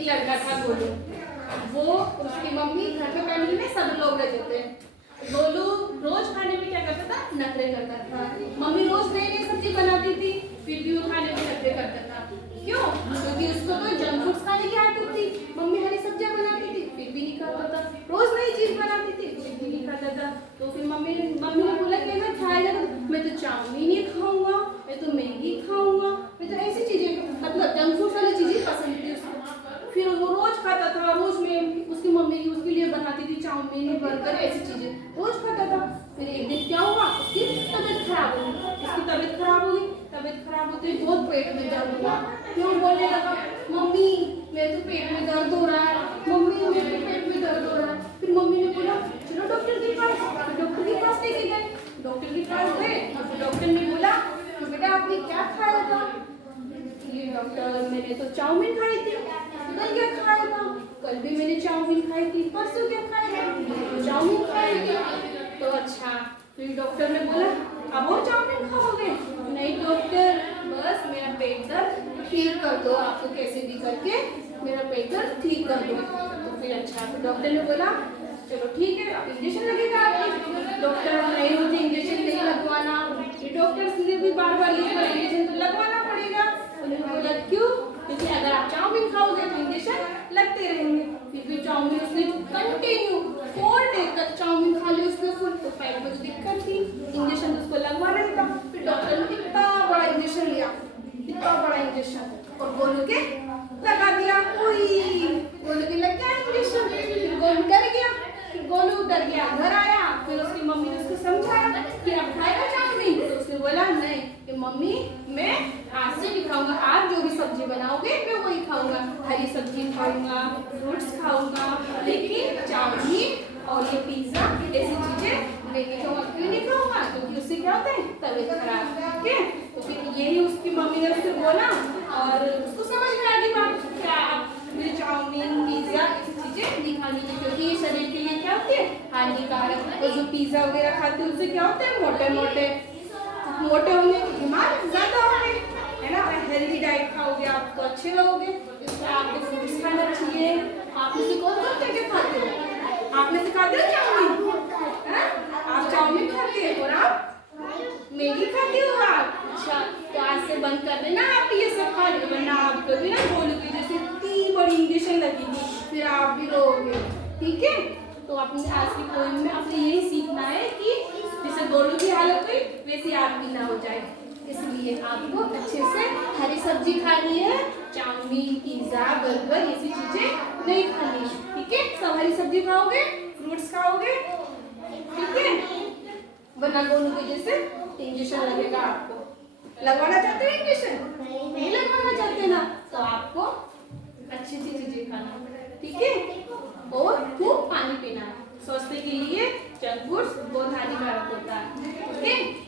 एक लड़का था गोलू, वो उसकी मम्मी घर पे फैमिली में सब लोग रहते थे। गोलू रोज खाने में क्या करता था, नखरे करता था। मम्मी रोज नई नई सब्जी बनाती थी, फिर भी वो खाने में नखरे करता था। क्यों? क्योंकि उसको तो जंक फूड्स खाने की आदत थी। मम्मी हरी सब्जियां बनाती थी, फिर भी नहीं खाता था। रोज नई चीज बनाती थी, फिर भी नहीं खाता था। तो फिर मम्मी ने बोला कि मैं खाएगा तो मैं तो चाउमीन ही खाऊंगा, मैं तो मैगी खाऊंगा, मैं तो ऐसी चीजें, मतलब जंक फूड वाली चीजें पसंद थी उसको। फिर वो रोज खाता था, रोज में उसकी मम्मी उसके लिए बनाती थी चाउमीन, बर्गर, ऐसी चीजें रोज खाता था। फिर एक दिन क्या हुआ, उसकी तबीयत खराब हो गई। उसकी तबीयत खराब हो गई। तबीयत खराब होते ही बहुत पेट में दर्द हुआ। क्यों? बोलने लगा, मम्मी मेरे तो पेट में दर्द हो रहा है, मम्मी मेरे तो पेट में दर्द हो रहा है। फिर मम्मी ने बोला चलो डॉक्टर के पास। फिर डॉक्टर के पास लेके गए। डॉक्टर के पास गए तो डॉक्टर ने बोला बेटा आपने क्या खाया था? ये डॉक्टर मैंने तो चाउमीन खाई थी। कल क्या खाया था? कल भी मैंने चाउमीन खाई थी। परसों क्या खाया था? चाउमीन खाई थी। तो अच्छा, फिर डॉक्टर ने बोला अब और चाउमीन खाओगे? नहीं डॉक्टर, बस मेरा पेट दर्द ठीक कर दो, आपको कैसे भी करके मेरा पेट दर्द ठीक कर दो। तो फिर अच्छा, तो डॉक्टर ने बोला चलो ठीक है, अब इंजेक्शन लगेगा आपकी। डॉक्टर नहीं, मुझे इंजेक्शन नहीं लगवाना। ये डॉक्टर ने भी बार बार लिखा इंजेक्शन तो लगवाना पड़ेगा। उन्होंने बोला क्यों? क्योंकि अगर आप चाउमीन खाओगे तो इंजेक्शन लगते रहेंगे। फिर भी चाउमीन उसने कंटिन्यू 4 डे तक चाउमीन खा ली उसने फुल। तो पेट में तो दिक्कत थी, इंजेक्शन तो उसको लगवाना ही था। फिर डॉक्टर ने इतना बड़ा इंजेक्शन लिया, इतना बड़ा इंजेक्शन, और गोलू के लगा दिया। गोलू के लग गया इंजेक्शन। फिर गोलू डर गया। फिर गोलू डर गया, घर आया। फिर उसकी मम्मी ने उसको समझाया कि अब खाएगा चाउमीन? तो उसने बोला नहीं कि मम्मी मैं आज से नहीं खाऊंगा, आप जो भी सब्जी बनाओगे मैं वही खाऊंगा, हरी सब्जी खाऊंगा, फ्रूट्स खाऊंगा, लेकिन चाउमीन और ये पिज्जा ऐसी चीजें नहीं खाऊंगा। क्यों नहीं खाऊंगा? क्योंकि उससे क्या होता है, तबीयत खराब। ठीक है, तो फिर यही उसकी मम्मी ने उससे बोला और उसको समझ में आ गई बात, क्या मुझे चाउमीन पिज्जा ऐसी चीजें नहीं खानी चाहिए, क्योंकि ये शरीर के लिए क्या होती है, हानिकारक। और जो पिज्जा वगैरह खाते हैं उससे क्या होते हैं, मोटे मोटे होंगे, बीमार ज्यादा होंगे, है ना। हेल्दी डाइट खाओगे आप तो अच्छे रहोगे। इसमें आपको फ्रूट्स खाना चाहिए। आप इसे कौन कौन क्या खाते हो? आपने सिखाते हो चाउमीन, है? आप चाउमीन खाते हैं और आप मैगी खाते हो आप? अच्छा, तो आज से बंद कर देना आप ये सब खा लो, वरना आपको भी ना गोलू की जैसे इतनी बड़ी इंजेक्शन लगेगी, फिर आप भी रोगे। ठीक है, तो अपने आज की पोएम में आपने यही सीखना है कि जैसे गोलू की हालत हुई वैसे आपकी ना हो जाए, इसलिए आपको अच्छे से हरी सब्जी खानी है। चाउमीन पिज्जा बर्गर ऐसी चीजें नहीं खानी है। ठीक है, सब हरी सब्जी खाओगे, फ्रूट्स खाओगे, ठीक है, वरना गोलू की जैसे इंजेक्शन लगेगा। आपको लगवाना चाहते हो इंजेक्शन? नहीं लगवाना चाहते ना, तो आपको अच्छी अच्छी चीजें खाना, ठीक है, और खूब पानी पीना है। स्वास्थ्य के लिए जंक फूड्स बहुत हानिकारक होता है। ओके।